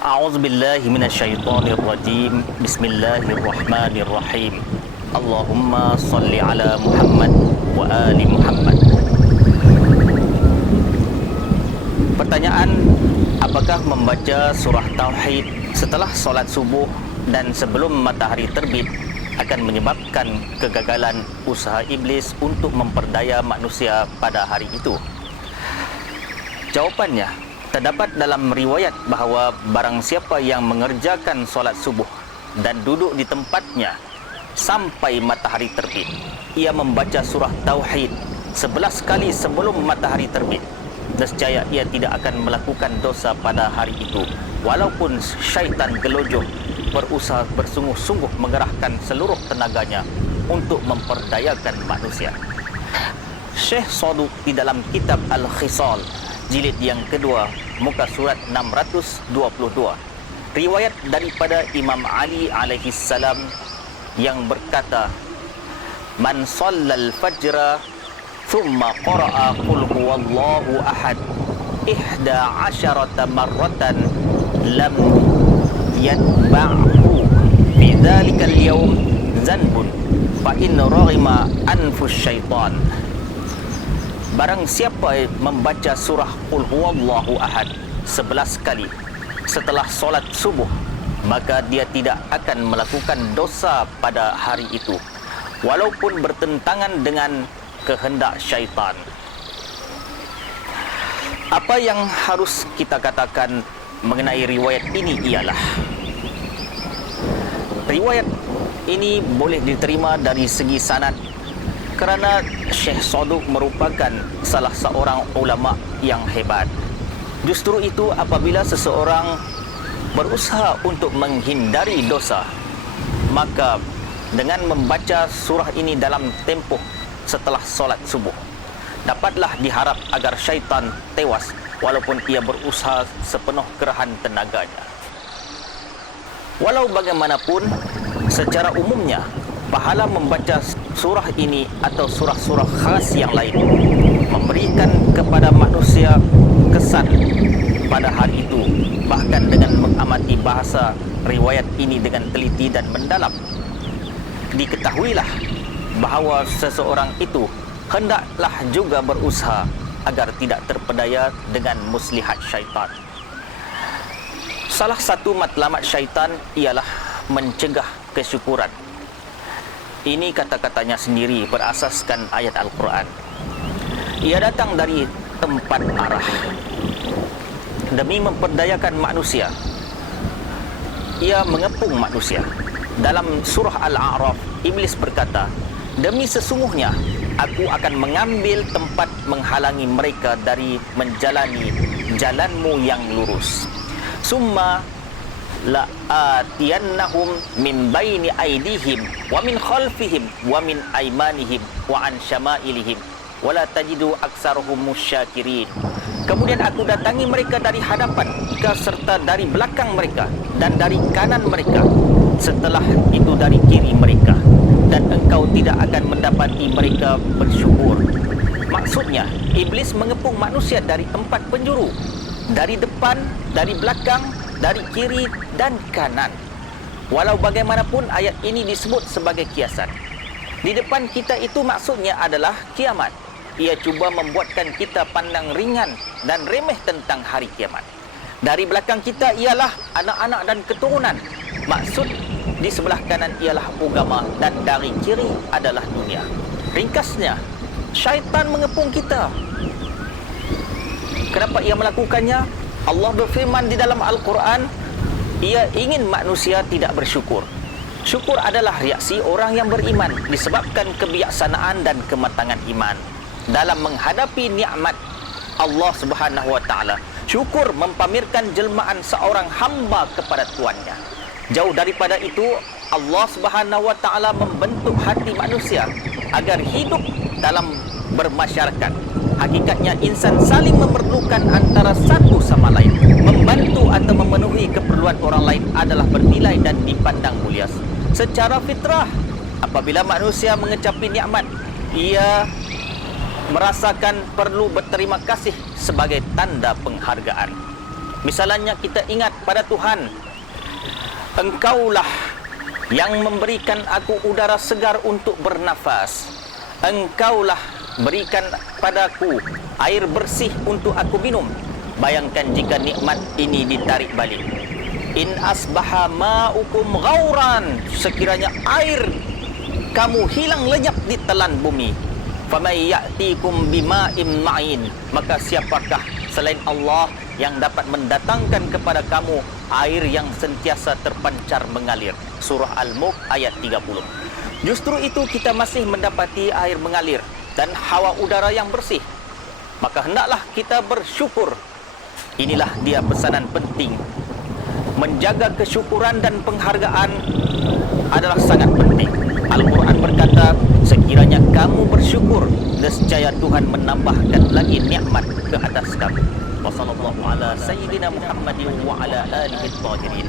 A'udzu billahi minasyaitonir rajim. Bismillahirrahmanirrahim. Allahumma salli ala Muhammad wa ali Muhammad. Pertanyaan, apakah membaca surah Tauhid setelah solat subuh dan sebelum matahari terbit akan menyebabkan kegagalan usaha iblis untuk memperdaya manusia pada hari itu? Jawapannya, terdapat dalam riwayat bahawa barang siapa yang mengerjakan solat subuh dan duduk di tempatnya sampai matahari terbit, ia membaca surah Tauhid 11 kali sebelum matahari terbit, nescaya ia tidak akan melakukan dosa pada hari itu, walaupun syaitan gelojong berusaha bersungguh-sungguh mengerahkan seluruh tenaganya untuk memperdayakan manusia. Syekh Saduq di dalam kitab Al-Khisal jilid yang kedua, muka surat 622, riwayat daripada Imam Ali alaihi salam yang berkata, "Man shallal fajra thumma qara'a qul huwallahu ahad 11 marratan lam yatba'hu fi dzalikal yawm zanbun fa in raghima anfus syaitan." Barang siapa membaca surah Qul Huwallahu Ahad 11 kali setelah solat subuh, maka dia tidak akan melakukan dosa pada hari itu, walaupun bertentangan dengan kehendak syaitan. Apa yang harus kita katakan mengenai riwayat ini ialah, riwayat ini boleh diterima dari segi sanad kerana Syekh Saduq merupakan salah seorang ulama yang hebat. Justru itu, apabila seseorang berusaha untuk menghindari dosa, maka dengan membaca surah ini dalam tempoh setelah solat subuh, dapatlah diharap agar syaitan tewas walaupun ia berusaha sepenuh kerahan tenaganya. Walau bagaimanapun, secara umumnya pahala membaca surah ini atau surah-surah khas yang lain memberikan kepada manusia kesan pada hari itu, bahkan dengan mengamati bahasa riwayat ini dengan teliti dan mendalam. Diketahuilah bahawa seseorang itu hendaklah juga berusaha agar tidak terpedaya dengan muslihat syaitan. Salah satu matlamat syaitan ialah mencegah kesyukuran. Ini kata-katanya sendiri berasaskan ayat Al-Quran. Ia datang dari tempat arah demi memperdayakan manusia. Ia mengepung manusia. Dalam surah Al-A'raf, Iblis berkata, "Demi sesungguhnya aku akan mengambil tempat menghalangi mereka dari menjalani jalanmu yang lurus. Summa la'atiyannahum min baini aydihim wa min khalfihim wa min aymanihim wa an syama'ilihim wa la tajidu aktsarahum musyakirin." Kemudian aku datangi mereka dari hadapan serta dari belakang mereka dan dari kanan mereka, setelah itu dari kiri mereka, dan engkau tidak akan mendapati mereka bersyukur. Maksudnya, Iblis mengepung manusia dari empat penjuru, dari depan, dari belakang, dari kiri dan kanan. Walau bagaimanapun, ayat ini disebut sebagai kiasan. Di depan kita itu maksudnya adalah kiamat. Ia cuba membuatkan kita pandang ringan dan remeh tentang hari kiamat. Dari belakang kita ialah anak-anak dan keturunan. Maksud di sebelah kanan ialah agama, dan dari kiri adalah dunia. Ringkasnya, syaitan mengepung kita. Kenapa ia melakukannya? Allah berfirman di dalam Al-Quran, ia ingin manusia tidak bersyukur. Syukur adalah reaksi orang yang beriman disebabkan kebijaksanaan dan kematangan iman dalam menghadapi nikmat Allah Subhanahu wa taala. Syukur mempamerkan jelmaan seorang hamba kepada tuannya. Jauh daripada itu, Allah Subhanahu wa taala membentuk hati manusia agar hidup dalam bermasyarakat. Hakikatnya insan saling memerlukan antara satu sama lain. Membantu atau memenuhi keperluan orang lain adalah bernilai dan dipandang mulia. Secara fitrah, apabila manusia mengecapi nikmat, ia merasakan perlu berterima kasih sebagai tanda penghargaan. Misalnya kita ingat pada Tuhan, Engkaulah yang memberikan aku udara segar untuk bernafas. Engkaulah berikan padaku air bersih untuk aku minum. Bayangkan jika nikmat ini ditarik balik. In asbaha ma'ukum ghauran, sekiranya air kamu hilang lenyap di telan bumi, famay ya'tikum bima'im ma'in, maka siapakah selain Allah yang dapat mendatangkan kepada kamu air yang sentiasa terpancar mengalir. Surah Al-Mulk ayat 30. Justru itu kita masih mendapati air mengalir dan hawa udara yang bersih. Maka hendaklah kita bersyukur. Inilah dia pesanan penting. Menjaga kesyukuran dan penghargaan adalah sangat penting. Al-Quran berkata, sekiranya kamu bersyukur, nescaya Tuhan menambahkan lagi nikmat ke atas kamu. Wassallallahu ala sayyidina Muhammadin wa ala alihi tahirin.